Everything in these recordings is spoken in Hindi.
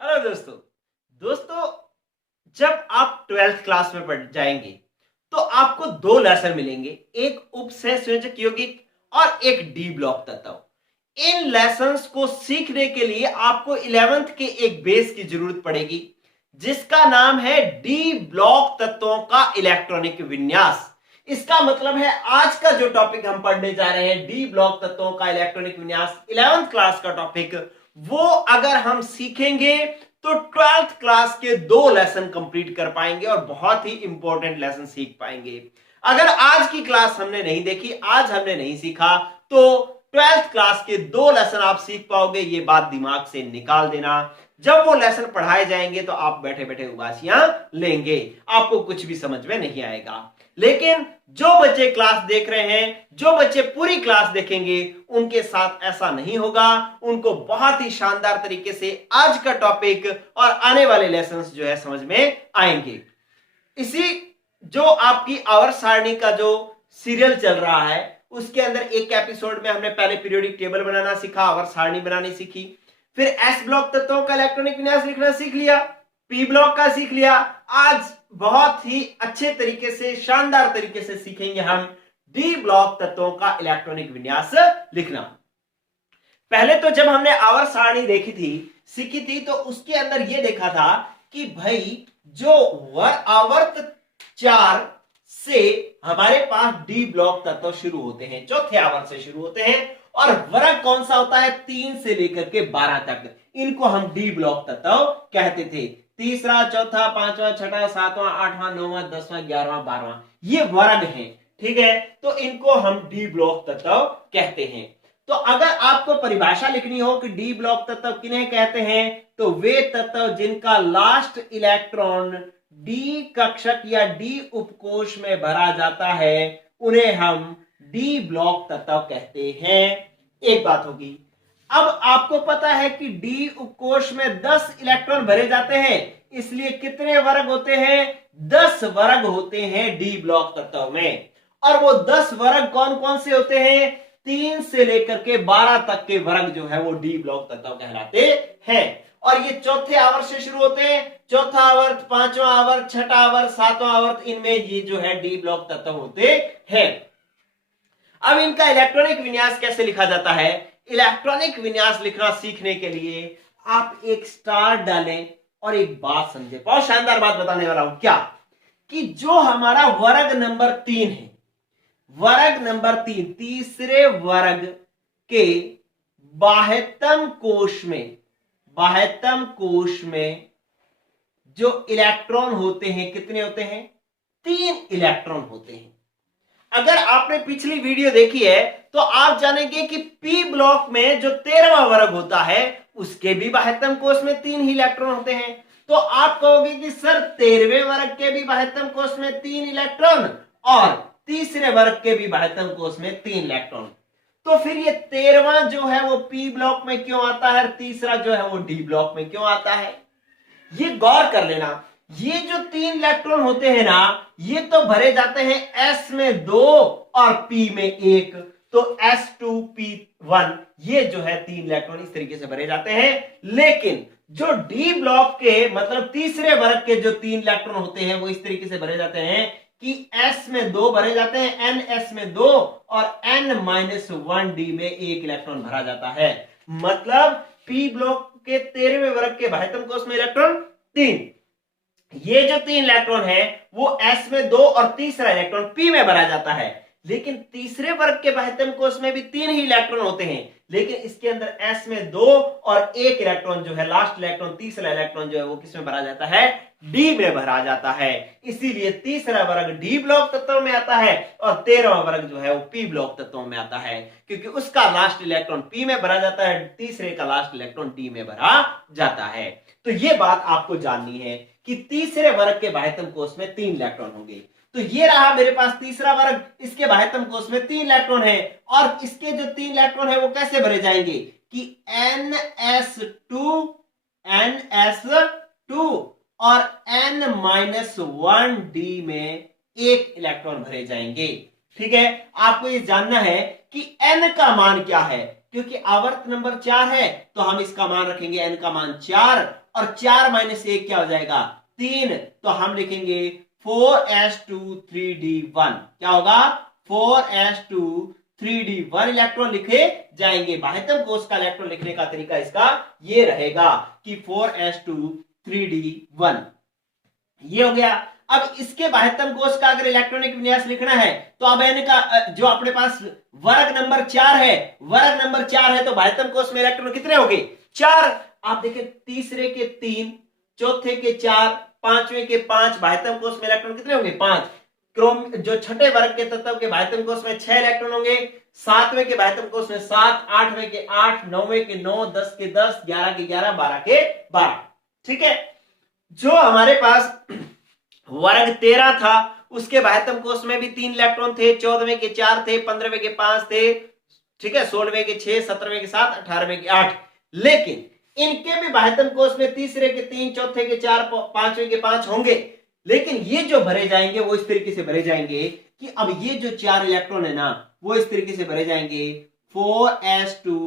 हेलो दोस्तों। दोस्तों, जब आप ट्वेल्थ क्लास में पढ़ जाएंगे तो आपको दो लेसन मिलेंगे, एक उपसंयोजक यौगिक और एक डी ब्लॉक तत्व। इन लेसन्स को सीखने के लिए आपको 11th के एक बेस की जरूरत पड़ेगी जिसका नाम है डी ब्लॉक तत्वों का इलेक्ट्रॉनिक विन्यास। इसका मतलब है आज का जो टॉपिक हम पढ़ने जा रहे हैं डी ब्लॉक तत्वों का इलेक्ट्रॉनिक विन्यास, 11th क्लास का टॉपिक, वो अगर हम सीखेंगे तो 12th क्लास के दो लेसन कंप्लीट कर पाएंगे और बहुत ही इंपॉर्टेंट लेसन सीख पाएंगे। अगर आज की क्लास हमने नहीं देखी, आज हमने नहीं सीखा, तो 12th क्लास के दो लेसन आप सीख पाओगे, ये बात दिमाग से निकाल देना। जब वो लेसन पढ़ाए जाएंगे तो आप बैठे बैठे उबासियां लेंगे, आपको कुछ भी समझ में नहीं आएगा। लेकिन जो बच्चे क्लास देख रहे हैं, जो बच्चे पूरी क्लास देखेंगे, उनके साथ ऐसा नहीं होगा। उनको बहुत ही शानदार तरीके से आज का टॉपिक और आने वाले लेसन्स जो है समझ में आएंगे। इसी जो आपकी आवर सारणी का जो सीरियल चल रहा है उसके अंदर एक एपिसोड में हमने पहले पीरियोडिक टेबल बनाना सीखा, आवर सारणी बनानी सीखी, फिर एस ब्लॉक तत्वों का इलेक्ट्रॉनिक विन्यास लिखना सीख लिया, पी ब्लॉक का सीख लिया। आज बहुत ही अच्छे तरीके से, शानदार तरीके से सीखेंगे हम डी ब्लॉक तत्वों का इलेक्ट्रॉनिक विन्यास लिखना। पहले तो जब हमने आवर्त सारणी देखी थी, सीखी थी, तो उसके अंदर यह देखा था कि भाई जो आवर्त 4 से हमारे पास डी ब्लॉक तत्व शुरू होते हैं, चौथे आवर्त से शुरू होते हैं, और वर्ग कौन सा होता है 3 से लेकर के 12 तक, इनको हम डी ब्लॉक तत्व कहते थे। तीसरा, चौथा, पांचवा, छठा, सातवां, आठवां, नौवां, 10वां, 11वां, 12वां, ये वर्ग हैं, ठीक है। तो इनको हम डी ब्लॉक तत्व कहते हैं। तो अगर आपको परिभाषा लिखनी हो कि डी ब्लॉक तत्व किन्हें कहते हैं, तो वे तत्व जिनका लास्ट इलेक्ट्रॉन डी कक्षक या डी उपकोष में भरा जाता है उन्हें हम डी ब्लॉक तत्व कहते हैं। एक बात होगी। अब आपको पता है कि डी उपकोष में 10 इलेक्ट्रॉन भरे जाते हैं, इसलिए कितने वर्ग होते हैं? 10 वर्ग होते हैं डी ब्लॉक तत्व में। और वो 10 वर्ग कौन कौन से होते हैं? 3 से लेकर के 12 तक के वर्ग जो है वो डी ब्लॉक तत्व कहलाते हैं। और ये चौथे आवर्त से शुरू होते हैं। चौथा आवर्त, पांचवा आवर्त, छठा आवर्त, सातवां आवर्त, इनमें ये जो है डी ब्लॉक तत्व होते हैं। अब इनका इलेक्ट्रॉनिक विन्यास कैसे लिखा जाता है? इलेक्ट्रॉनिक विन्यास लिखना सीखने के लिए आप एक स्टार डालें और एक बात समझे। बहुत शानदार बात बताने वाला हूं। क्या? कि जो हमारा वर्ग नंबर 3 है, वर्ग नंबर 3, तीसरे वर्ग के बाह्यतम कोश में जो इलेक्ट्रॉन होते हैं, कितने होते हैं? 3 इलेक्ट्रॉन होते हैं। अगर आपने पिछली वीडियो देखी है तो आप जानेंगे कि पी ब्लॉक में जो 13वां वर्ग होता है उसके भी बाह्यतम कोश में 3 ही इलेक्ट्रॉन होते हैं। तो आप कहोगे कि सर 13वें वर्ग के भी बाह्यतम कोश में 3 इलेक्ट्रॉन और तीसरे वर्ग के भी बाह्यतम कोश में 3 इलेक्ट्रॉन, तो फिर ये 13वां जो है वो पी ब्लॉक में क्यों आता है और तीसरा जो है वो डी ब्लॉक में क्यों आता है? ये गौर कर लेना। ये जो 3 इलेक्ट्रॉन होते हैं ना, ये तो भरे जाते हैं एस में 2 और पी में 1, तो S2P1, ये जो है 3 इलेक्ट्रॉन इस तरीके से भरे जाते हैं। लेकिन जो डी ब्लॉक के मतलब तीसरे वर्ग के जो 3 इलेक्ट्रॉन होते हैं वो इस तरीके से भरे जाते हैं कि S में 2 भरे जाते हैं, NS में 2 और N-1D में 1 इलेक्ट्रॉन भरा जाता है। मतलब पी ब्लॉक के 13वें वर्ग के बाह्यतम कोश में इलेक्ट्रॉन 3, ये जो 3 इलेक्ट्रॉन है वो S में 2 और तीसरा इलेक्ट्रॉन P में भरा जाता है। लेकिन तीसरे वर्ग के बाह्यतम कोश में भी 3 ही इलेक्ट्रॉन होते हैं, लेकिन इसके अंदर S में 2 और 1 इलेक्ट्रॉन जो है, लास्ट इलेक्ट्रॉन, तीसरा इलेक्ट्रॉन जो है वो किसमें भरा जाता है? डी में भरा जाता है। इसीलिए तीसरा वर्ग डी ब्लॉक तत्व में आता है और 13वां वर्ग जो है वो पी ब्लॉक तत्व में आता है, क्योंकि उसका लास्ट इलेक्ट्रॉन पी में भरा जाता है, तीसरे का लास्ट इलेक्ट्रॉन डी में भरा जाता है। तो यह बात आपको जाननी है कि तीसरे वर्ग के बाह्यतम कोश में 3 इलेक्ट्रॉन होंगे। तो ये रहा मेरे पास तीसरा वर्ग, इसके बाह्यतम कोश में 3 इलेक्ट्रॉन है और इसके जो 3 इलेक्ट्रॉन है वो कैसे भरे जाएंगे कि NS2 और N-1D में 1 इलेक्ट्रॉन भरे जाएंगे। ठीक है, आपको ये जानना है कि N का मान क्या है, क्योंकि आवर्त नंबर 4 है तो हम इसका मान रखेंगे n का मान 4, और 4 माइनस 1 क्या हो जाएगा 3, तो हम लिखेंगे 4s2 3d1। क्या होगा 4s2 3d1 इलेक्ट्रॉन लिखे जाएंगे। बाह्यतम कोष का इलेक्ट्रॉन लिखने का तरीका इसका ये रहेगा कि 4s2 3d1। ये हो गया। अब इसके बाह्यतम कोष का अगर इलेक्ट्रॉनिक विन्यास लिखना है तो अब n का जो अपने पास वर्ग नंबर 4 है, वर्ग नंबर 4 है तो बाह्यतम कोष में इलेक्ट्रॉन कितने हो गए 4। आप देखिए तीसरे के 3, चौथे के 4, पांचवें के 5, बाह्यतम कोष में इलेक्ट्रॉन कितने होंगे 5। क्रोम जो छठे वर्ग के तत्व के बाह्यतम कोष में 6 इलेक्ट्रॉन होंगे, सातवें के बाह्यतम कोष में 7, आठवें के 8, नौवें के 9, 10 के 10, 11 के 11, 12 के 12। ठीक है। जो हमारे पास वर्ग 13 था उसके बाह्यतम कोष में भी 3 इलेक्ट्रॉन थे, 14वें के 4 थे, 15वें के 5 थे, ठीक है, 16वें के 6, 17वें के 7, 18वें के 8। लेकिन इनके भी बाह्यतम कोष में तीसरे के 3, चौथे के 4, पांचवें के 5 होंगे, लेकिन ये जो भरे जाएंगे वो इस तरीके से भरे जाएंगे कि अब ये जो 4 इलेक्ट्रॉन है ना वो इस तरीके से भरे जाएंगे 4s2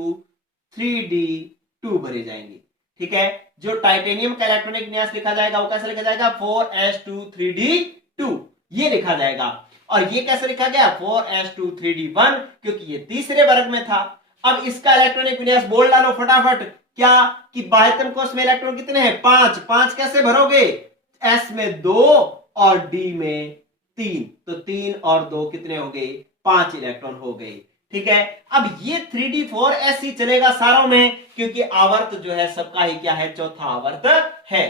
3d2 भरे जाएंगे। ठीक है। जो टाइटेनियम का इलेक्ट्रॉनिक विन्यास लिखा जाएगा वो कैसे लिखा जाएगा 4s2 3d2 ये लिखा जाएगा। और ये कैसे लिखा गया 4s2 3d1 क्योंकि ये तीसरे वर्ग में था। अब इसका इलेक्ट्रॉनिक विन्यास बोल डालो फटाफट। क्या कि बाह्यतम कोष में इलेक्ट्रॉन कितने हैं 5, 5 कैसे भरोगे s में 2 और d में 3, तो 3 और 2 कितने हो गए 5 इलेक्ट्रॉन हो गए। ठीक है। अब ये 3d4s ही चलेगा सारों में क्योंकि आवर्त जो है सबका ही क्या है चौथा आवर्त है।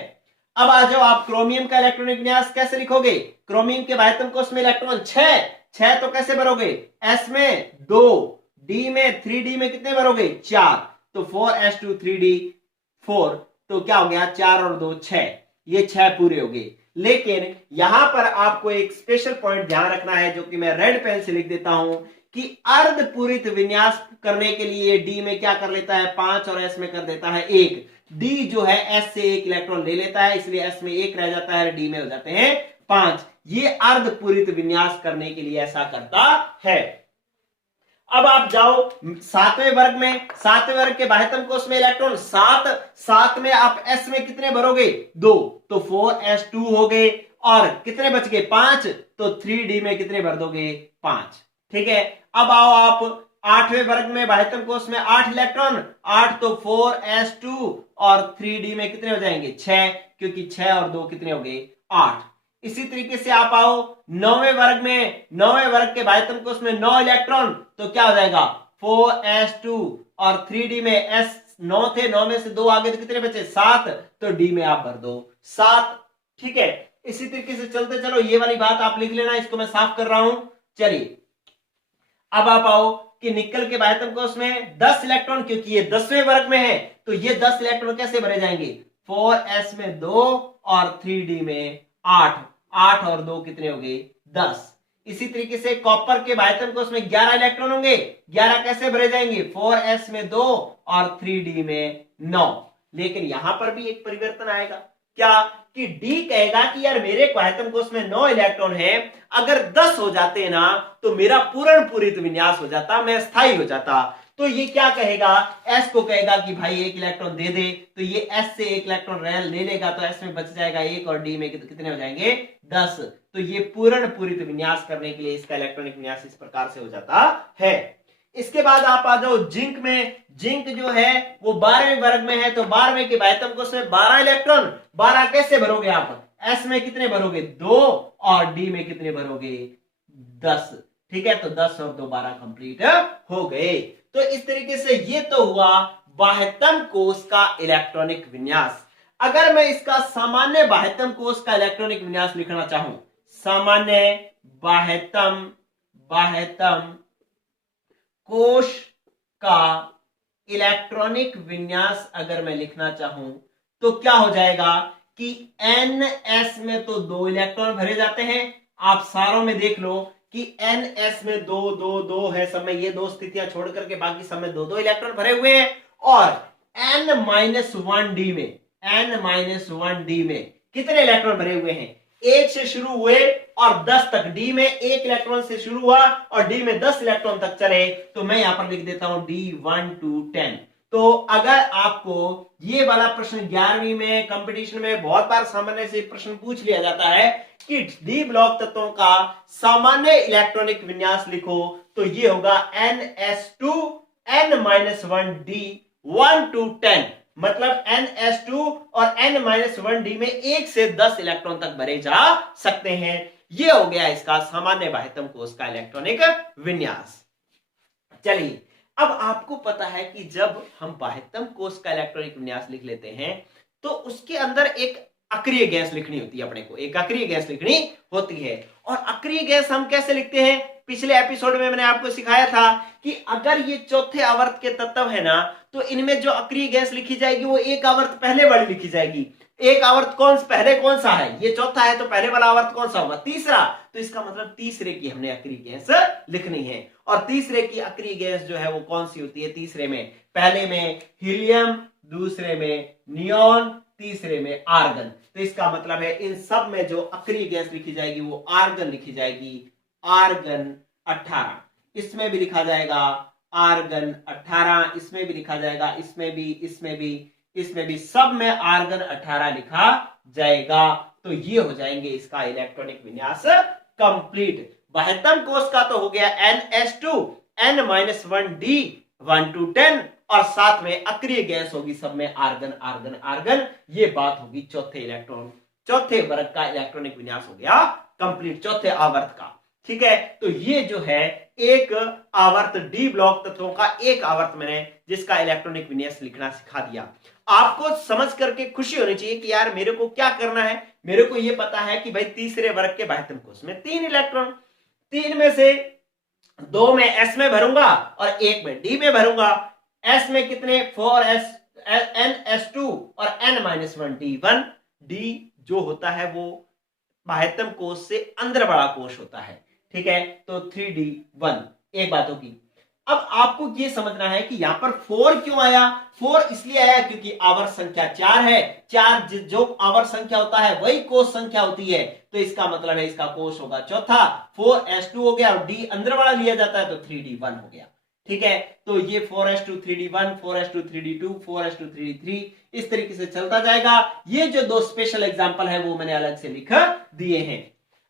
अब आ जाओ आप क्रोमियम का इलेक्ट्रॉनिक विन्यास कैसे लिखोगे। क्रोमियम के बाह्यतम कोष में इलेक्ट्रॉन 6 तो कैसे भरोगे s में 2, d में 3d में कितने भरोगे 4, तो 4s2 3d4, तो क्या हो गया 4 और 2 6, ये 6 पूरे हो गए। लेकिन यहां पर आपको एक स्पेशल पॉइंट ध्यान रखना है जो कि मैं रेड पेन से लिख देता हूं कि अर्धपूरित विन्यास करने के लिए डी में क्या कर लेता है 5 और एस में कर देता है 1। डी जो है एस से 1 इलेक्ट्रॉन ले लेता है इसलिए एस में 1 रह जाता है, डी में हो जाते हैं 5। ये अर्धपूरित विन्यास करने के लिए ऐसा करता है। अब आप जाओ सातवें वर्ग में, सातवें वर्ग के बाह्यतम कोष में इलेक्ट्रॉन 7 में आप एस में कितने भरोगे 2, तो 4s2 हो गए और कितने बच गए 5, तो 3d में कितने भर दोगे 5। ठीक है। अब आओ आप आठवें वर्ग में बाह्यतम कोष में 8 इलेक्ट्रॉन, 8 तो 4s2 और 3d में कितने हो जाएंगे 6 क्योंकि 6 और 2 कितने हो गए 8। इसी तरीके से आप आओ नौवें वर्ग में, नौवें वर्ग के बाह्यतम कोष में 9 इलेक्ट्रॉन, तो क्या हो जाएगा 4s2 और 3d में s 9 थे, 9 में से 2 आगे तो कितने बचे 7, तो d में आप भर दो 7। ठीक है। इसी तरीके से चलते चलो ये वाली बात आप लिख लेना, इसको मैं साफ कर रहा हूं। चलिए अब आप आओ कि निकल के बाह्यतम कोष में 10 इलेक्ट्रॉन, क्योंकि ये 10वें वर्ग में है तो ये 10 इलेक्ट्रॉन कैसे भरे जाएंगे 4s में 2 और 3d में 8, 8 और 2 कितने हो गए 10। इसी तरीके से कॉपर के बाह्यतम कोष में 11 इलेक्ट्रॉन होंगे, 11 कैसे भरे जाएंगे 4s में 2 और 3d में 9। लेकिन यहां पर भी एक परिवर्तन आएगा, क्या कि डी कहेगा कि यार मेरे बाह्यतम कोष में 9 इलेक्ट्रॉन है, अगर 10 हो जाते ना तो मेरा पूर्ण पूरित विन्यास हो जाता, मैं स्थायी हो जाता। तो ये क्या कहेगा एस को कहेगा कि भाई 1 इलेक्ट्रॉन दे दे, तो ये एस से 1 इलेक्ट्रॉन ले लेगा तो एस में बच जाएगा 1 और डी में कितने हो जाएंगे 10। तो ये पूर्ण पूरित विन्यास करने के लिए इसका इलेक्ट्रॉनिक विन्यास इस प्रकार से हो जाता है। इसके बाद आप आ जाओ जिंक में। जिंक जो है वो 12वें वर्ग में है तो 12वें के बाह्यतम कोष में 12 इलेक्ट्रॉन, 12 कैसे भरोगे आप एस में कितने भरोगे 2 और डी में कितने भरोगे 10। ठीक है। तो 10 और 2 12 कंप्लीट हो गए। तो इस तरीके से ये तो हुआ बाह्यतम कोष का इलेक्ट्रॉनिक विन्यास। अगर मैं इसका सामान्य बाह्यतम कोष का इलेक्ट्रॉनिक विन्यास लिखना चाहूं, सामान्य बाह्यतम कोष का इलेक्ट्रॉनिक विन्यास अगर मैं लिखना चाहूं तो क्या हो जाएगा कि ns में तो 2 इलेक्ट्रॉन भरे जाते हैं। आप सारों में देख लो कि ns में 2 2 2 है, सब में ये 2 स्थितियां छोड़ करके बाकी सब में 2 2 इलेक्ट्रॉन भरे हुए हैं। और n-1d में कितने इलेक्ट्रॉन भरे हुए हैं 1 से शुरू हुए और 10 तक, डी में 1 इलेक्ट्रॉन से शुरू हुआ और डी में 10 इलेक्ट्रॉन तक चले, तो मैं यहां पर लिख देता हूं D1 to 10। तो अगर आपको ये वाला प्रश्न 11वीं में कंपटीशन में बहुत बार सामान्य से प्रश्न पूछ लिया जाता है कि डी ब्लॉक तत्वों का सामान्य इलेक्ट्रॉनिक विन्यास लिखो, तो ये होगा NS2 N-1D 1 to 10, मतलब NS2 और N-1D में 1 से 10 इलेक्ट्रॉन तक भरे जा सकते हैं। ये हो गया इसका सामान्य बाह्यतम कोश का इलेक्ट्रॉनिक विन्यास। चलिए, अब आपको पता है कि जब हम बाह्यतम कोश का इलेक्ट्रॉनिक विन्यास लिख लेते हैं तो उसके अंदर एक अक्रिय गैस लिखनी होती है, अपने को एक अक्रिय गैस लिखनी होती है। और अक्रिय गैस हम कैसे लिखते हैं, पिछले एपिसोड में मैंने आपको सिखाया था कि अगर ये चौथे आवर्त के तत्व है ना, तो इनमें जो अक्रिय गैस लिखी जाएगी वो एक आवर्त पहले वाली लिखी जाएगी। एक आवर्त पहले कौन सा है, ये चौथा है, तो पहले वाला आवर्त कौन सा होगा, तीसरा। तो इसका मतलब तीसरे की हमने अक्रिय गैस लिखनी है। और तीसरे की अक्रिय गैस जो है वो कौन सी होती है, तीसरे में, पहले में हीलियम, दूसरे में नियॉन, तीसरे में आर्गन। तो इसका मतलब है इन सब में जो अक्रिय गैस लिखी जाएगी वो आर्गन लिखी जाएगी, आर्गन 18। इसमें भी लिखा जाएगा आर्गन 18, इसमें भी लिखा जाएगा, इसमें भी, इसमें भी, इसमें भी, सब में आर्गन 18 लिखा जाएगा। तो ये हो जाएंगे इसका इलेक्ट्रॉनिक विन्यास कंप्लीट। बाह्यतम कोश का तो हो गया NS2 N-1D 1 to 10 और साथ में अक्रिय गैस होगी सब में आर्गन आर्गन आर्गन। ये बात होगी चौथे वर्ग का इलेक्ट्रॉनिक विन्यास हो गया कंप्लीट, चौथे आवर्त का। ठीक है, तो ये जो है एक आवर्त डी ब्लॉक तत्वों का एक आवर्त मैंने जिसका इलेक्ट्रॉनिक विन्यास लिखना सिखा दिया। आपको समझ करके खुशी होनी चाहिए कि यार मेरे को क्या करना है। मेरे को ये पता है कि भाई तीसरे वर्ग के बाह्यतम कोश में 3 इलेक्ट्रॉन, 3 में से 2 में S में भरूंगा और 1 में D में भरूंगा। S में कितने, 4S NS2 और N-1D 1। D जो होता है वो बाह्यतम कोश से अंदर बड़ा कोश होता है। ठीक है, तो 3D1 एक बात होगी। अब आपको ये समझना है कि यहां पर 4 क्यों आया। 4 इसलिए आया क्योंकि आवर्त संख्या 4 है। 4 जो आवर्त संख्या होता है वही कोश संख्या होती है, तो इसका मतलब है इसका कोश होगा चौथा। 4S2 हो गया और D अंदर वाला लिया जाता है तो 3D1 हो गया। ठीक है, तो ये 4S2 3D1, 4S2 3D2, 4S2 3D3 इस तरीके से चलता जाएगा। ये जो 2 स्पेशल एग्जांपल है वो मैंने अलग से लिख दिए हैं।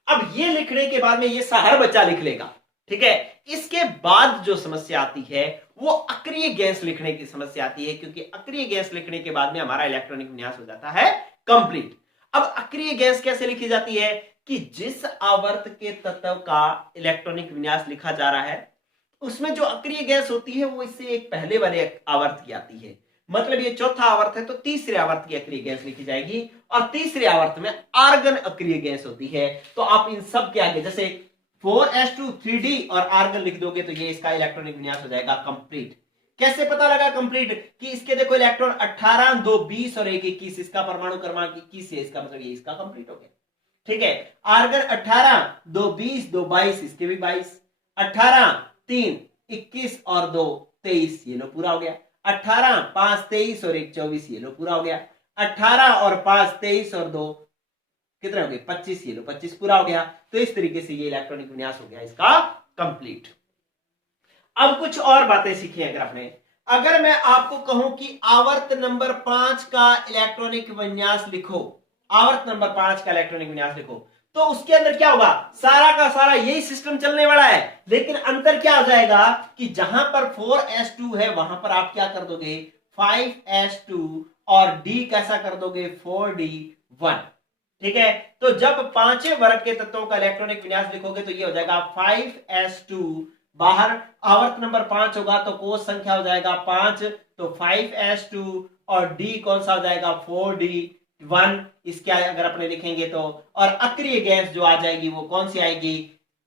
अब ये लिखने के बाद में ये हर बच्चा लिख लेगा। ठीक है, इसके बाद जो समस्या आती है वो अक्रिय गैस लिखने की समस्या आती है, क्योंकि अक्रिय गैस लिखने के बाद में हमारा इलेक्ट्रॉनिक विन्यास हो जाता है कंप्लीट। अब अक्रिय गैस कैसे लिखी जाती है कि जिस आवर्त के तत्व का इलेक्ट्रॉनिक विन्यास लिखा जा रहा है उसमें जो अक्रिय गैस होती है वो इससे एक पहले वाले आवर्त की आती है। मतलब ये चौथा आवर्त है तो तीसरे आवर्त की अक्रिय गैस लिखी जाएगी और तीसरे आवर्त में आर्गन अक्रिय गैस होती है। तो आप इन सब के आगे जैसे 4S2 3D और आर्गन लिख दोगे तो ये इसका इलेक्ट्रॉनिक विन्यास हो जाएगा कंप्लीट। कैसे पता लगा कंप्लीट कि इसके देखो इलेक्ट्रॉन 18, 2 20 और 1 21, इसका परमाणु क्रमांक 21 है, इसका मतलब ये इसका कंप्लीट हो गया। ठीक है, आर्गन 18, 2 20, 2 22, इसके भी 22, 18 3 21 और 2 23, ये लो पूरा हो गया। 18 5 23 और 1 24, ये लो पूरा हो गया। 18 और 5 23 और 2 कितने हो गए 25, ये लो 25 पूरा हो गया। तो इस तरीके से ये इलेक्ट्रॉनिक विन्यास हो गया इसका कंप्लीट। अब कुछ और बातें सीखी अगर आपने, अगर मैं आपको कहूं कि आवर्त नंबर 5 का इलेक्ट्रॉनिक विन्यास लिखो, आवर्त नंबर 5 का इलेक्ट्रॉनिक विन्यास लिखो, तो उसके अंदर क्या होगा, सारा का सारा यही सिस्टम चलने वाला है। लेकिन अंतर क्या हो जाएगा कि जहां पर 4S2 है वहां पर आप क्या कर दोगे 5S2 और D कैसा कर दोगे 4D1। ठीक है, तो जब पांचवें वर्ग के तत्वों का इलेक्ट्रॉनिक विन्यास लिखोगे तो ये हो जाएगा 5S2, बाहर आवर्त नंबर 5 होगा तो कोश संख्या हो जाएगा 5, तो 5S2 और D कौन सा हो जाएगा 4D1। इसके अगर अपने लिखेंगे तो, और अक्रिय गैस जो आ जाएगी वो कौन सी आएगी,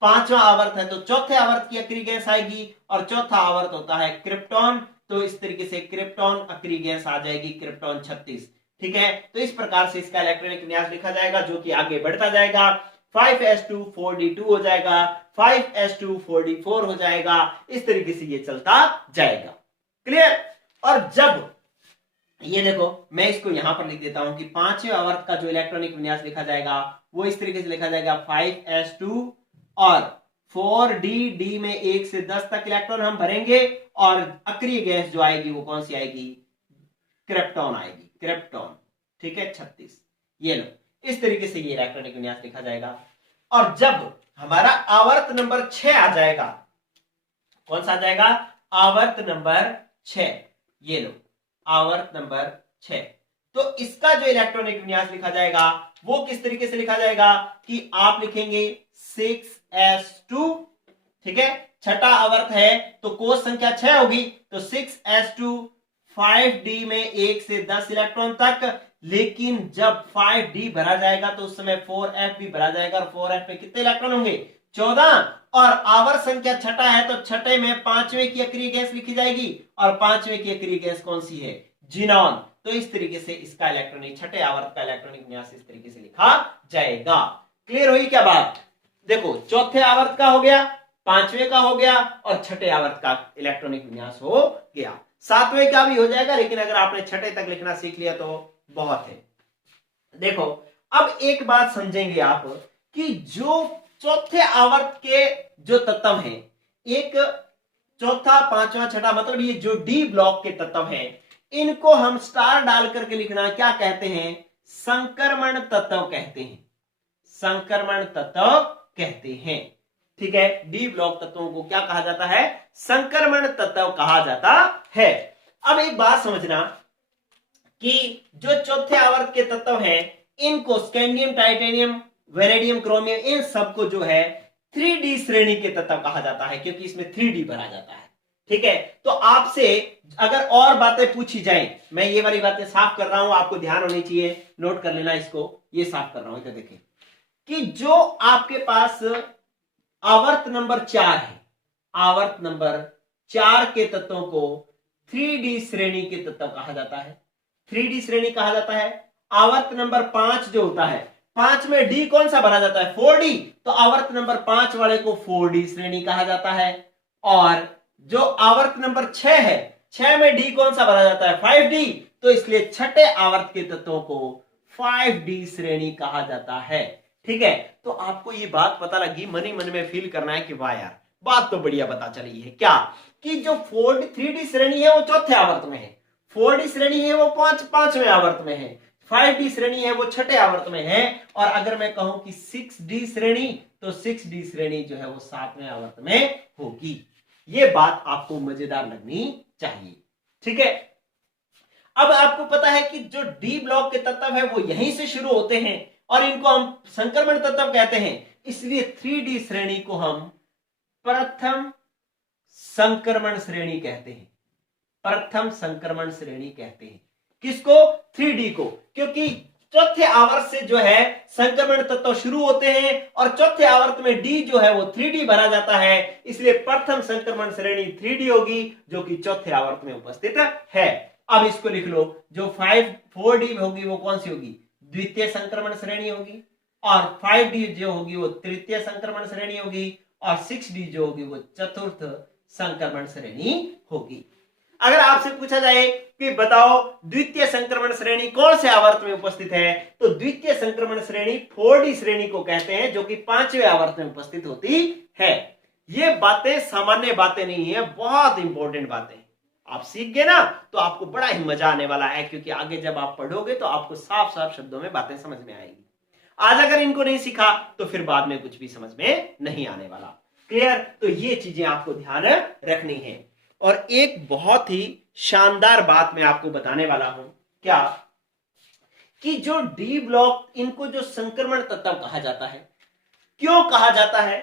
पांचवा आवर्त है तो चौथे आवर्त की अक्रिय गैस आएगी और चौथा आवर्त होता है क्रिप्टॉन, तो इस तरीके से क्रिप्टॉन अक्रिय गैस आ जाएगी क्रिप्टॉन 36। ठीक है, तो इस प्रकार से इसका इलेक्ट्रॉनिक विन्यास लिखा जाएगा जो कि आगे बढ़ता जाएगा। 5S2 4D2 हो जाएगा, 5S2 4D4 हो जाएगा, इस तरीके से ये चलता जाएगा। क्लियर। और जब ये देखो मैं इसको यहां पर लिख देता हूं कि पांचवें आवर्त का जो इलेक्ट्रॉनिक विन्यास लिखा जाएगा वो इस तरीके से लिखा जाएगा 5s2 और 4d, डी में 1 से 10 तक इलेक्ट्रॉन हम भरेंगे और अक्रिय गैस जो आएगी वो कौन सी आएगी, क्रिप्टॉन आएगी, क्रिप्टॉन। ठीक है 36। ये लो इस तरीके से ये इलेक्ट्रॉनिक विन्यास लिखा जाएगा। और जब हमारा आवर्त नंबर 6 आ जाएगा, कौन सा आ जाएगा, आवर्त नंबर 6, ये लो आवर्त नंबर 6, तो इसका जो इलेक्ट्रॉनिक विन्यास लिखा जाएगा वो किस तरीके से लिखा जाएगा कि आप लिखेंगे 6s2। ठीक है, छठा आवर्त है तो कोष संख्या 6 होगी, तो 6s2 5d में 1 से 10 इलेक्ट्रॉन तक। लेकिन जब 5d भरा जाएगा तो उस समय 4f भी भरा जाएगा और 4f में कितने इलेक्ट्रॉन होंगे, 14। और आवर्त संख्या छठा है तो छठे में पांचवें की अक्रिय गैस लिखी जाएगी और पांचवें की अक्रिय गैस कौन सी है, जिनॉन। तो इस तरीके से इसका इलेक्ट्रॉनिक, छठे आवर्त का इलेक्ट्रॉनिक विन्यास इस तरीके से लिखा जाएगा। क्लियर हुई क्या बात। देखो चौथे आवर्त का हो गया, पांचवें का हो गया और छठे आवर्त का इलेक्ट्रॉनिक विन्यास हो गया। सातवें का भी हो जाएगा, लेकिन अगर आपने छठे तक लिखना सीख लिया तो बहुत है। देखो अब एक बात समझेंगे आप कि जो चौथे आवर्त के जो तत्व हैं, एक चौथा पांचवा छठा, मतलब ये जो डी ब्लॉक के तत्व हैं, इनको हम स्टार डाल करके लिखना क्या कहते हैं, संक्रमण तत्व कहते हैं, संक्रमण तत्व कहते हैं। ठीक है, डी ब्लॉक तत्वों को क्या कहा जाता है, संक्रमण तत्व कहा जाता है। अब एक बात समझना कि जो चौथे आवर्त के तत्व हैं इनको स्कैंडियम, टाइटेनियम, वेनेडियम, क्रोमियम, इन सबको जो है 3d श्रेणी के तत्व कहा जाता है, क्योंकि इसमें 3d भरा जाता है। ठीक है, तो आपसे अगर और बातें पूछी जाएं, मैं ये वाली बातें साफ कर रहा हूं, आपको ध्यान होनी चाहिए, नोट कर लेना इसको, ये साफ कर रहा हूं। तो देखें कि जो आपके पास आवर्त नंबर 4 है, आवर्त नंबर 4 के तत्वों को 3d श्रेणी के तत्व कहा जाता है, 3d श्रेणी कहा जाता है। आवर्त नंबर 5 जो होता है, 5 में डी कौन सा भरा जाता है, 4d, तो आवर्त नंबर 5 वाले को 4d श्रेणी कहा जाता है। और जो आवर्त नंबर 6 है, 6 में डी कौन सा भरा जाता है, 5d, तो इसलिए छठे आवर्त के तत्वों को 5d श्रेणी कहा जाता है। ठीक है, तो आपको ये बात पता लगी, मन ही मन में फील करना है कि वाह यार बात तो बढ़िया पता चली है, क्या कि जो 3d श्रेणी है वो चौथे आवर्त में है, 4d श्रेणी है वो पांचवें आवर्त में है, 5d श्रेणी है वो छठे आवर्त में है, और अगर मैं कहूं कि 6d श्रेणी, तो 6d श्रेणी जो है वो 7वें आवर्त में होगी। ये बात आपको मजेदार लगनी चाहिए। ठीक है, अब आपको पता है कि जो डी ब्लॉक के तत्व है वो यहीं से शुरू होते हैं और इनको हम संक्रमण तत्व कहते हैं, इसलिए 3d श्रेणी को हम प्रथम संक्रमण श्रेणी कहते हैं, प्रथम संक्रमण श्रेणी कहते हैं। किसको, 3d को, क्योंकि चौथे आवर्त से जो है संक्रमण तत्व शुरू होते हैं और चौथे आवर्त में डी जो है वो 3d भरा जाता है, इसलिए प्रथम संक्रमण श्रेणी 3d होगी जो कि चौथे आवर्त में उपस्थित है। अब इसको लिख लो, जो 4d होगी वो कौन सी होगी, द्वितीय संक्रमण श्रेणी होगी, और 5d जो होगी वो तृतीय संक्रमण श्रेणी होगी, और 6d जो होगी वो चतुर्थ संक्रमण श्रेणी होगी। अगर आपसे पूछा जाए कि बताओ द्वितीय संक्रमण श्रेणी कौन से आवर्त में उपस्थित है, तो द्वितीय संक्रमण श्रेणी 4d श्रेणी को कहते हैं, जो कि 5वें आवर्त में उपस्थित होती है। ये बातें सामान्य बातें नहीं है, बहुत इंपॉर्टेंट बातें आप सीख गए ना, तो आपको बड़ा ही मजा आने वाला है, क्योंकि आगे जब आप पढ़ोगे तो आपको साफ साफ शब्दों में बातें समझ में आएगी। आज अगर इनको नहीं सीखा तो फिर बाद में कुछ भी समझ में नहीं आने वाला। क्लियर, तो ये चीजें आपको ध्यान रखनी है। और एक बहुत ही शानदार बात मैं आपको बताने वाला हूं, क्या कि जो डी ब्लॉक, इनको जो संक्रमण तत्व कहा जाता है, क्यों कहा जाता है,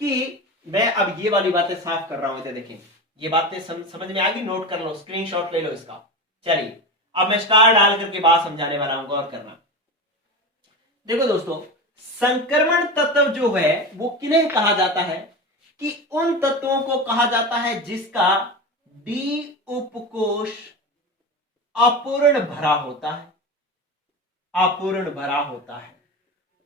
कि मैं अब ये वाली बातें साफ कर रहा हूं। देखें ये बातें समझ में आ गई, नोट कर लो, स्क्रीनशॉट ले लो इसका। चलिए अब मैं स्टार डाल करके बात समझाने वाला हूं, गौर करना। देखो दोस्तों, संक्रमण तत्व जो है वो किन्हें कहा जाता है, कि उन तत्वों को कहा जाता है जिसका डी उपकोष अपूर्ण भरा होता है, अपूर्ण भरा होता है,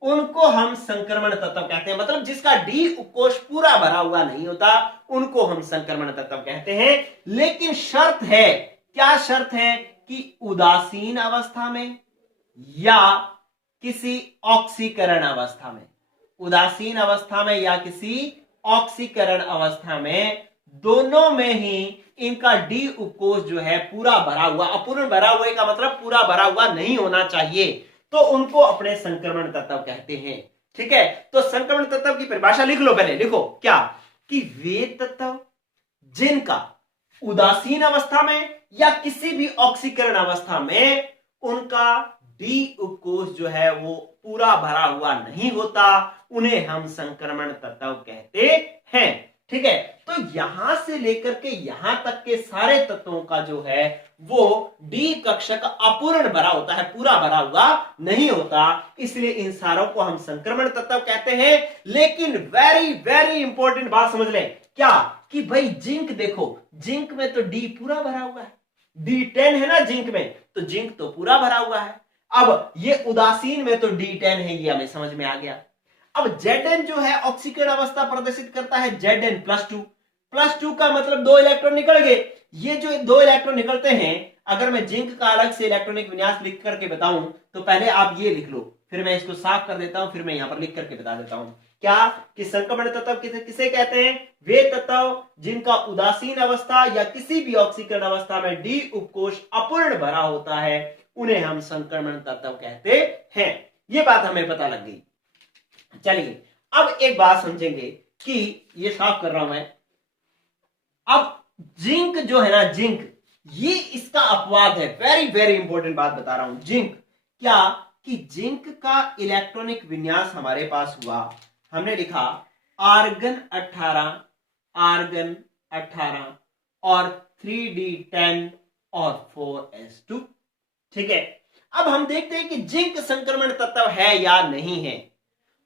उनको हम संक्रमण तत्व कहते हैं। मतलब जिसका डी उपकोष पूरा भरा हुआ नहीं होता उनको हम संक्रमण तत्व कहते हैं। लेकिन शर्त है, क्या शर्त है, कि उदासीन अवस्था में या किसी ऑक्सीकरण अवस्था में, उदासीन अवस्था में या किसी ऑक्सीकरण अवस्था में, दोनों में ही इनका डी उपकोष जो है पूरा भरा हुआ, अपूर्ण भरा हुआ का मतलब पूरा भरा हुआ नहीं होना चाहिए, तो उनको अपने संक्रमण तत्व कहते हैं। ठीक है, तो संक्रमण तत्व की परिभाषा लिख लो, पहले लिखो क्या, कि वे तत्व जिनका उदासीन अवस्था में या किसी भी ऑक्सीकरण अवस्था में उनका डी उपकोष जो है वो पूरा भरा हुआ नहीं होता, उन्हें हम संक्रमण तत्व कहते हैं। ठीक है, तो यहां से लेकर के यहां तक के सारे तत्वों का जो है वो डी कक्षक अपूर्ण भरा होता है, पूरा भरा हुआ नहीं होता, इसलिए इन सारों को हम संक्रमण तत्व कहते हैं। लेकिन वेरी वेरी इंपॉर्टेंट बात समझ लें, क्या, कि भाई जिंक देखो, जिंक में तो डी पूरा भरा हुआ है, D10 है ना जिंक में, तो जिंक तो पूरा भरा हुआ है। अब ये उदासीन में तो D10 है, ये हमें समझ में आ गया। अब Zn जो है ऑक्सीकरण अवस्था प्रदर्शित करता है Zn+2, +2 का मतलब 2 इलेक्ट्रॉन निकल गए। ये जो 2 इलेक्ट्रॉन निकलते हैं, अगर मैं जिंक का अलग से इलेक्ट्रॉनिक विन्यास लिख करके बताऊं तो पहले आप ये लिख लो, फिर मैं इसको साफ कर देता हूं, फिर मैं यहां पर लिख करके बता देता हूं क्या, कि संक्रमण तत्व किसे कहते हैं, वे तत्व जिनका उदासीन अवस्था या किसी भी ऑक्सीकरण अवस्था में डी उपकोष अपूर्ण भरा होता है, उन्हें हम संक्रमण तत्व कहते हैं। ये बात हमें पता लग गई। चलिए अब एक बात समझेंगे कि ये साफ कर रहा हूं मैं, अब जिंक जो है ना, जिंक, ये इसका अपवाद है, वेरी वेरी इंपॉर्टेंट बात बता रहा हूं। जिंक क्या, कि जिंक का इलेक्ट्रॉनिक विन्यास हमारे पास हुआ, हमने लिखा आर्गन 18, आर्गन 18 और 3d10 और 4s2। ठीक है, अब हम देखते हैं कि जिंक संक्रमण तत्व है या नहीं है।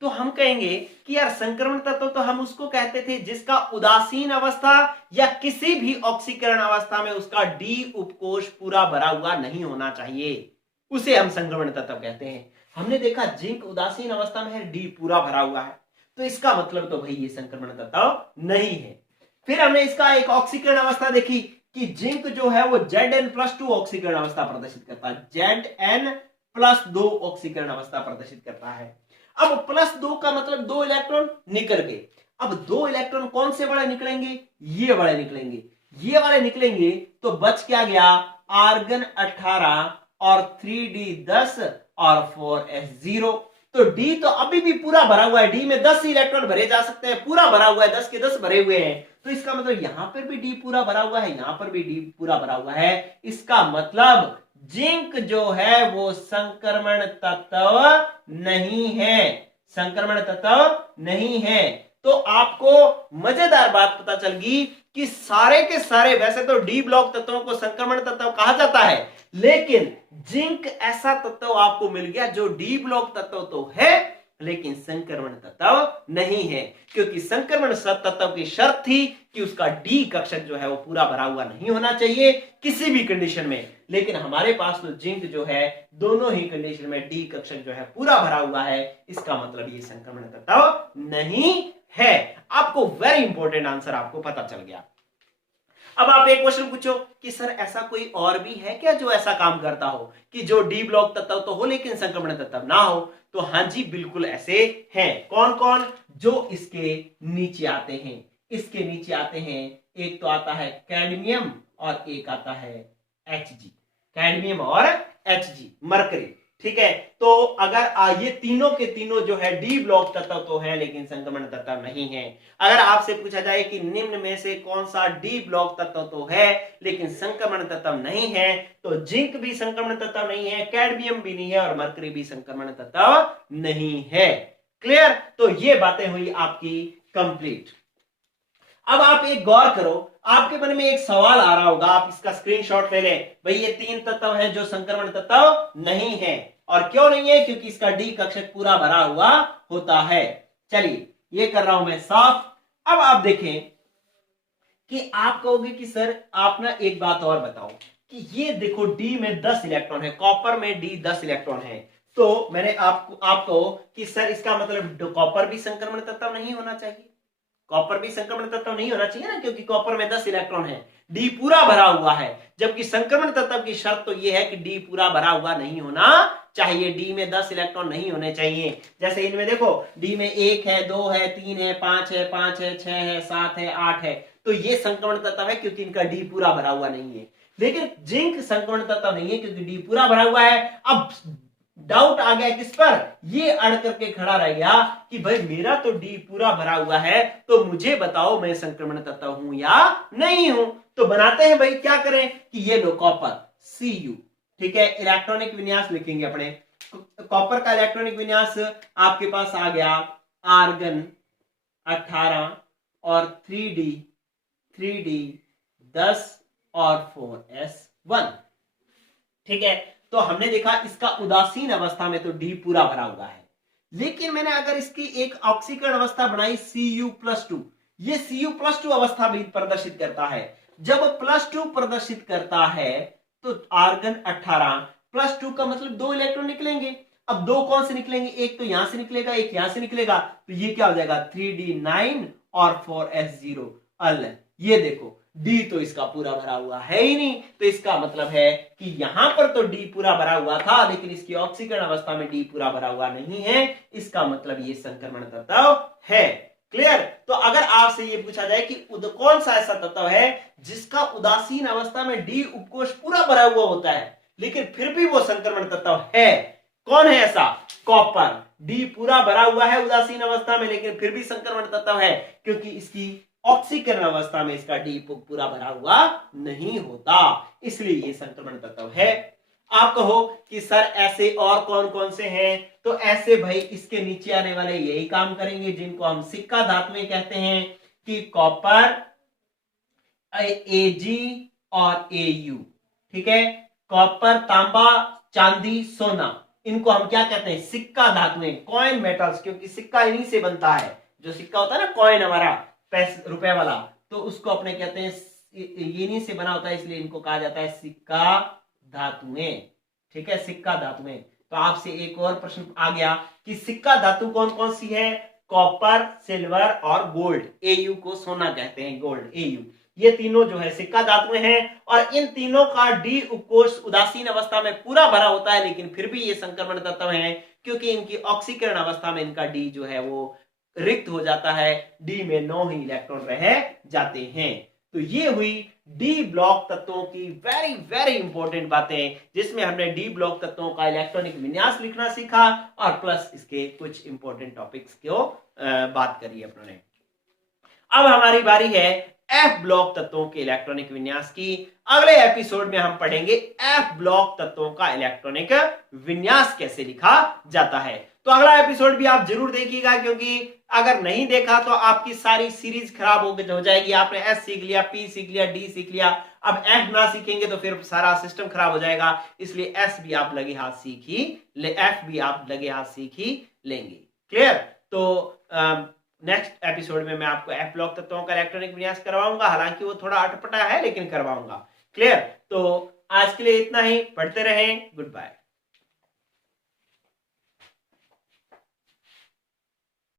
तो हम कहेंगे कि यार संक्रमण तत्व तो हम उसको कहते थे जिसका उदासीन अवस्था या किसी भी ऑक्सीकरण अवस्था में उसका डी उपकोष पूरा भरा हुआ नहीं होना चाहिए, उसे हम संक्रमण तत्व कहते हैं। हमने देखा जिंक उदासीन अवस्था में है, डी पूरा भरा हुआ है, तो इसका मतलब तो भाई ये संक्रमण तत्व नहीं है। फिर हमने इसका एक ऑक्सीकरण अवस्था देखी कि जिंक जो है वो Zn+2 ऑक्सीकरण अवस्था प्रदर्शित करता है, Zn+2 ऑक्सीकरण अवस्था प्रदर्शित करता है। अब +2 का मतलब 2 इलेक्ट्रॉन निकल गए। अब 2 इलेक्ट्रॉन कौन से वाले निकलेंगे, ये वाले निकलेंगे, ये वाले निकलेंगे, तो बच क्या गया, आर्गन 18 और 3d10 और 4s0। तो डी तो अभी भी पूरा भरा हुआ है, डी में 10 इलेक्ट्रॉन भरे जा सकते हैं, पूरा भरा हुआ है, 10 के 10 भरे हुए हैं, तो इसका मतलब यहां पर भी डी पूरा भरा हुआ है, यहां पर भी डी पूरा भरा हुआ है। इसका मतलब जिंक जो है वो संक्रमण तत्व नहीं है, संक्रमण तत्व नहीं है। तो आपको मजेदार बात पता चल गई कि सारे के सारे, वैसे तो डी ब्लॉक तत्वों को संक्रमण तत्व कहा जाता है, लेकिन जिंक ऐसा तत्व आपको मिल गया जो डी ब्लॉक तत्व तो है लेकिन संक्रमण तत्व नहीं है, क्योंकि संक्रमण तत्व की शर्त थी कि उसका डी कक्षक जो है वो पूरा भरा हुआ नहीं होना चाहिए किसी भी कंडीशन में। लेकिन हमारे पास तो जिंक जो है दोनों ही कंडीशन में डी कक्षक जो है पूरा भरा हुआ है, इसका मतलब ये संक्रमण तत्व नहीं है। आपको वेरी इंपॉर्टेंट आंसर आपको पता चल गया। अब आप एक क्वेश्चन पूछो कि सर ऐसा कोई और भी है क्या जो ऐसा काम करता हो कि जो डी ब्लॉक तत्व तो हो लेकिन संक्रमण तत्व ना हो, तो हाँ जी बिल्कुल ऐसे हैं। कौन कौन, जो इसके नीचे आते हैं, इसके नीचे आते हैं, एक तो आता है कैडमियम और एक आता है Hg, कैडमियम और Hg, मरकरी। ठीक है, तो अगर ये तीनों के तीनों जो है डी ब्लॉक तत्व तो है लेकिन संक्रमण तत्व नहीं है। अगर आपसे पूछा जाए कि निम्न में से कौन सा डी ब्लॉक तत्व तो है लेकिन संक्रमण तत्व नहीं है, तो जिंक भी संक्रमण तत्व नहीं है, कैडमियम भी नहीं है और मरकरी भी संक्रमण तत्व नहीं है। क्लियर, तो ये बातें हुई आपकी कंप्लीट। अब आप एक गौर करो, आपके मन में एक सवाल आ रहा होगा, आप इसका स्क्रीनशॉट ले लें, भाई ये 3 तत्व हैं जो संक्रमण तत्व नहीं है, और क्यों नहीं है, क्योंकि इसका डी कक्षक पूरा भरा हुआ होता है। चलिए ये कर रहा हूं मैं साफ। अब आप देखें कि आप कहोगे कि सर आप ना एक बात और बताओ कि ये देखो डी में 10 इलेक्ट्रॉन है, कॉपर में डी 10 इलेक्ट्रॉन है, तो मैंने आपको कि सर इसका मतलब कॉपर भी संक्रमण तत्व नहीं होना चाहिए। कॉपर भी संक्रमण तत्व नहीं होना चाहिए ना, क्योंकि कॉपर में 10 इलेक्ट्रॉन है, डी पूरा भरा हुआ है, जबकि संक्रमण तत्व की शर्त तो यह है कि डी पूरा भरा हुआ नहीं होना चाहिए, डी में 10 इलेक्ट्रॉन नहीं होने चाहिए। जैसे इनमें देखो डी में 1 है, 2 है, 3 है, 5 है, 5 है, 6 है, 7 है, 8 है, तो ये संक्रमण तत्व है क्योंकि इनका डी पूरा भरा हुआ नहीं है। लेकिन जिंक संक्रमण तत्व नहीं है क्योंकि डी पूरा भरा हुआ है। अब डाउट आ गया किस पर, ये अड़ करके खड़ा रह गया कि भाई मेरा तो डी पूरा भरा हुआ है, तो मुझे बताओ मैं संक्रमण तत्व हूं या नहीं हूं। तो बनाते हैं भाई, क्या करें कि ये लो कॉपर Cu, ठीक है, इलेक्ट्रॉनिक विन्यास लिखेंगे अपने। कॉपर का इलेक्ट्रॉनिक विन्यास आपके पास आ गया आर्गन 18 और 3d 10 और 4s1, ठीक है। तो हमने देखा इसका उदासीन अवस्था में तो डी पूरा भरा हुआ है, लेकिन मैंने अगर इसकी एक ऑक्सीकरण अवस्था बनाई Cu+2, ये Cu+2 अवस्था भी प्रदर्शित करता है। जब +2 प्रदर्शित करता है तो आर्गन 18+2 का मतलब 2 इलेक्ट्रॉन निकलेंगे। अब 2 कौन से निकलेंगे, एक तो यहां से निकलेगा, एक यहां से निकलेगा, तो ये क्या हो जाएगा 3d9 और 4s0 अल। ये देखो डी तो इसका पूरा भरा हुआ है ही नहीं, तो इसका मतलब है कि यहां पर तो डी पूरा भरा हुआ था, लेकिन इसकी ऑक्सीकरण अवस्था में डी पूरा भरा हुआ नहीं है। इसका मतलब ये संक्रमण तत्व है। क्लियर। तो अगर आपसे ये पूछा जाए कि कौन सा ऐसा तत्व है जिसका उदासीन अवस्था में डी उपकोष पूरा भरा हुआ होता है लेकिन फिर भी वो संक्रमण तत्व है, कौन है ऐसा, कॉपर। डी पूरा भरा हुआ है उदासीन अवस्था में लेकिन फिर भी संक्रमण तत्व है, क्योंकि इसकी ऑक्सीकरण अवस्था में इसका डी पूरा भरा हुआ नहीं होता, इसलिए ये संक्रमण तत्व है। आप कहो कि सर ऐसे और कौन कौन से हैं, तो ऐसे भाई इसके नीचे आने वाले यही काम करेंगे जिनको हम सिक्का धातुएं कहते हैं, कि कॉपर, Ag और Au, ठीक है। कॉपर, तांबा, चांदी, सोना, इनको हम क्या कहते हैं, सिक्का धातुएं, कॉइन मेटल्स, क्योंकि सिक्का इन्हीं से बनता है। जो सिक्का होता है ना कॉइन हमारा पैसे रुपए वाला, तो उसको अपने कहते हैं ये इन्हीं से बना होता है, इसलिए इनको कहा जाता है सिक्का धातुएं, ठीक है, सिक्का धातुएं। तो आपसे एक और प्रश्न आ गया कि सिक्का धातु कौन कौन सी है, कॉपर, सिल्वर और गोल्ड। Au को सोना कहते हैं, गोल्ड Au, ये तीनों जो है सिक्का धातुएं हैं, और इन तीनों का डी उपकोष उदासीन अवस्था में पूरा भरा होता है, लेकिन फिर भी ये संक्रमण तत्व हैं, क्योंकि इनकी ऑक्सीकरण अवस्था में इनका डी जो है वो रिक्त हो जाता है, डी में 9 ही इलेक्ट्रॉन रह जाते हैं। तो ये हुई डी ब्लॉक तत्वों की वेरी वेरी इंपॉर्टेंट बातें, जिसमें हमने डी ब्लॉक तत्वों का इलेक्ट्रॉनिक विन्यास लिखना सीखा और प्लस इसके कुछ इंपॉर्टेंट टॉपिक्स को बात करी अपने। अब हमारी बारी है एफ ब्लॉक तत्वों के इलेक्ट्रॉनिक विन्यास की। अगले एपिसोड में हम पढ़ेंगे एफ ब्लॉक तत्वों का इलेक्ट्रॉनिक विन्यास कैसे लिखा जाता है। तो अगला एपिसोड भी आप जरूर देखिएगा, क्योंकि अगर नहीं देखा तो आपकी सारी सीरीज खराब हो जाएगी। आपने एस सीख लिया, पी सीख लिया, डी सीख लिया, अब एफ ना सीखेंगे तो फिर सारा सिस्टम खराब हो जाएगा। इसलिए एस भी आप लगे हाथ सीख ही ले, एफ भी आप लगे हाथ सीख ही लेंगे। क्लियर। तो नेक्स्ट एपिसोड में मैं आपको एफ ब्लॉक तत्वों का इलेक्ट्रॉनिक विन्यास करवाऊंगा, हालांकि वो थोड़ा अटपटा है लेकिन करवाऊंगा। क्लियर। तो आज के लिए इतना ही, पढ़ते रहें, गुड बाय।